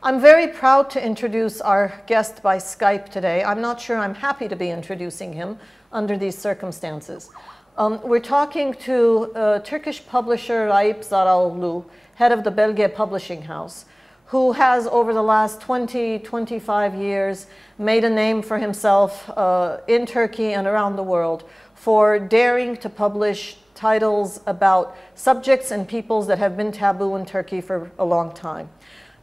I'm very proud to introduce our guest by Skype today. I'm not sure I'm happy to be introducing him under these circumstances. We're talking to Turkish publisher Ragip Zarakolu, head of the Belge Publishing House, who has over the last 25 years made a name for himself in Turkey and around the world for daring to publish titles about subjects and peoples that have been taboo in Turkey for a long time.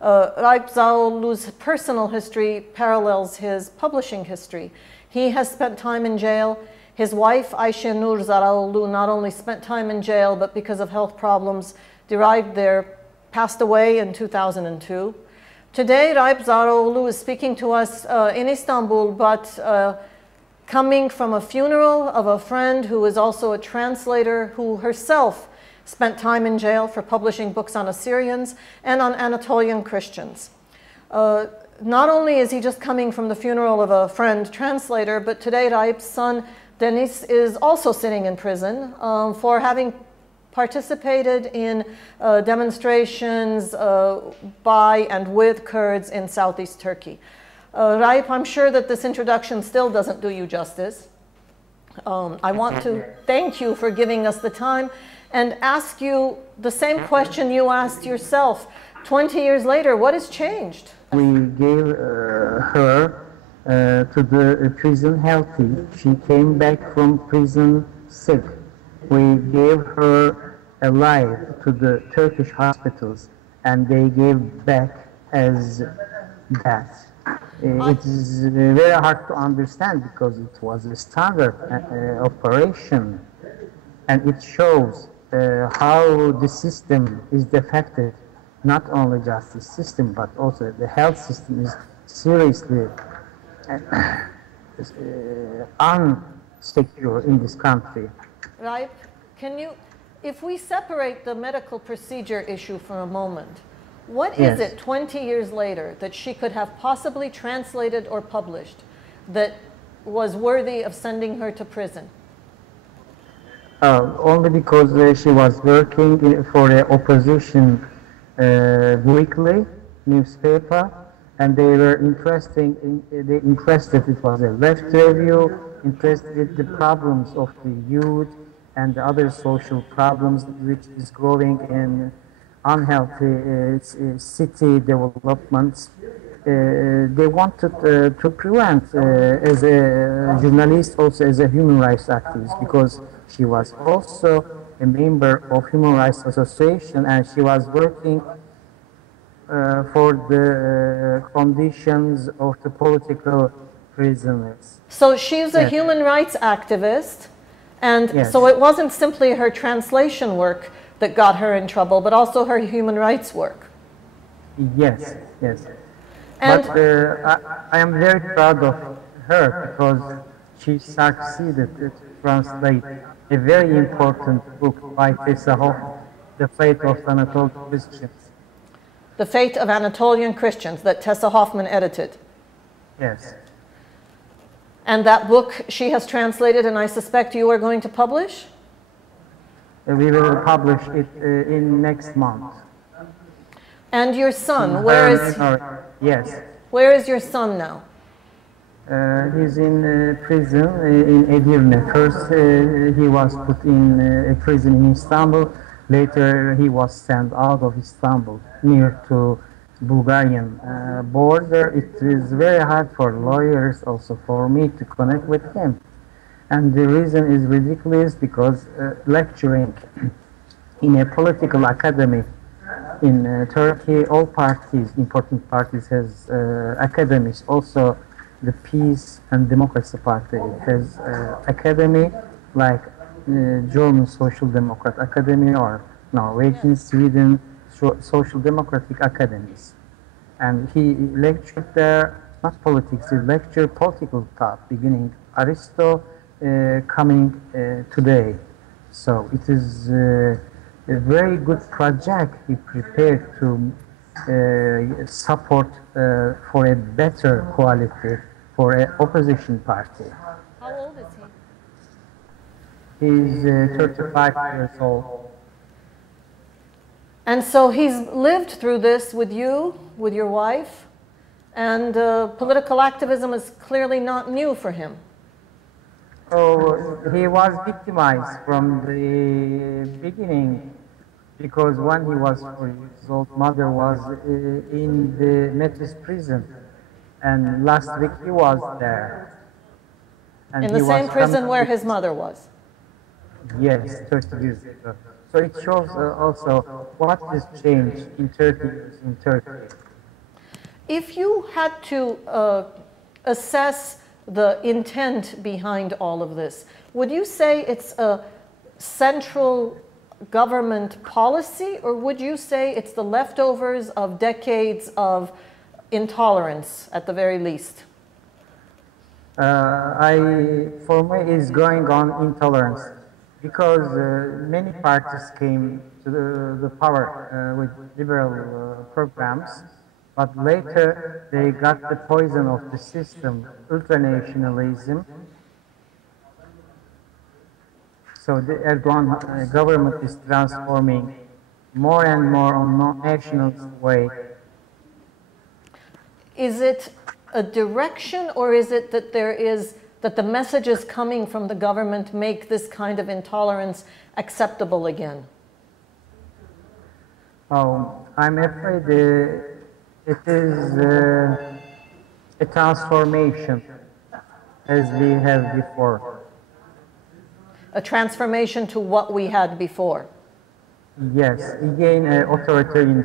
Ragip Zarakolu's personal history parallels his publishing history. He has spent time in jail. His wife, Ayşe Nur Zarakolu, not only spent time in jail, but because of health problems derived there, passed away in 2002. Today, Ragip Zarakolu is speaking to us in Istanbul, but coming from a funeral of a friend who is also a translator who herself spent time in jail for publishing books on Assyrians and on Anatolian Christians. Not only is he just coming from the funeral of a friend translator, but today Ragip's son Denis is also sitting in prison for having participated in demonstrations by and with Kurds in southeast Turkey. Ragip, I'm sure that this introduction still doesn't do you justice. I want to thank you for giving us the time and ask you the same question you asked yourself 20 years later. What has changed? We gave her to the prison healthy. She came back from prison sick. We gave her alive to the Turkish hospitals, and they gave back as that. It is very hard to understand because it was a standard operation, and it shows how the system is defective. Not only justice system, but also the health system is seriously unsecure in this country. Ragip, can you, if we separate the medical procedure issue for a moment, what is it 20 years later that she could have possibly translated or published that was worthy of sending her to prison? Only because she was working for the opposition weekly newspaper, and they were interested. It was a left review, interested in the problems of the youth and the other social problems which is growing in unhealthy city developments. They wanted to prevent, as a journalist, also as a human rights activist, because she was also a member of Human Rights Association, and she was working for the conditions of the political prisoners. So she's a human rights activist, and so it wasn't simply her translation work that got her in trouble, but also her human rights work. Yes. And but I am very proud of her because she succeeded to translate a very important book by Tesahov, The Fate of Anatolian Christians. The Fate of Anatolian Christians, that Tessa Hoffman edited. Yes. And that book she has translated, and I suspect you are going to publish? We will publish it in next month. And your son, where is... Yes. Where is your son now? He's in prison in Edirne. First, he was put in a prison in Istanbul. Later, he was sent out of Istanbul, near to Bulgarian border. It is very hard for lawyers, also for me, to connect with him. And the reason is ridiculous because lecturing in a political academy in Turkey, all parties, important parties, has academies. Also, the Peace and Democracy Party has academy, like German Social Democrat Academy or Norwegian, Sweden Social Democratic Academies. And he lectured there, not politics, he lectured political thought, beginning Aristo, coming today. So it is a very good project he prepared to support for a better quality for an opposition party. How old is he? He's 35 years old. And so he's lived through this with you with your wife, and political activism is clearly not new for him. Oh, he was victimized from the beginning because when he was 4 years old, mother was in the Metris prison, and last week he was there. And In the same prison where his mother was? Yes, 30 years ago. So it shows also what has changed in 30 years in Turkey. If you had to assess the intent behind all of this, would you say it's a central government policy, or would you say it's the leftovers of decades of intolerance at the very least? For me, it's going on intolerance because many parties came to the power with liberal programs, but later they got the poison of the system, ultranationalism. So the Erdogan government is transforming more and more on nationalist way. Is it a direction, or is it that that the messages coming from the government make this kind of intolerance acceptable again? Oh, I'm afraid it is a transformation as we have before. A transformation to what we had before? Yes, again, an authoritarian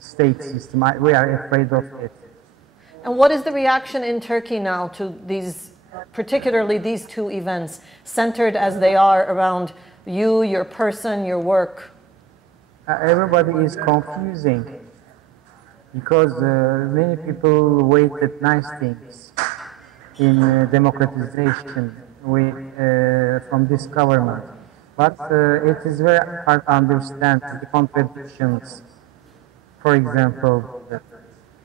state system. We are afraid of it. And what is the reaction in Turkey now to these, particularly these two events, centered as they are around you, your person, your work? Everybody is confusing because many people waited nice things in democratization from this government. But it is very hard to understand the contradictions. For example,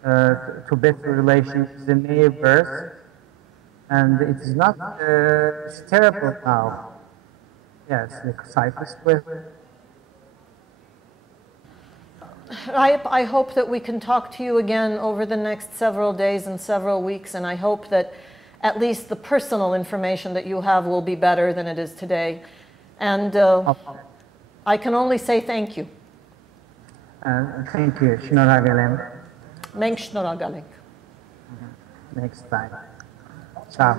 to better relations with the neighbors, and it is not it's terrible now. Yes, the Cyprus with. I hope that we can talk to you again over the next several days and several weeks, and I hope that at least the personal information that you have will be better than it is today. And I can only say thank you. Thank you. Şnoragalen. Menk şnoragalen. Next time. Ciao.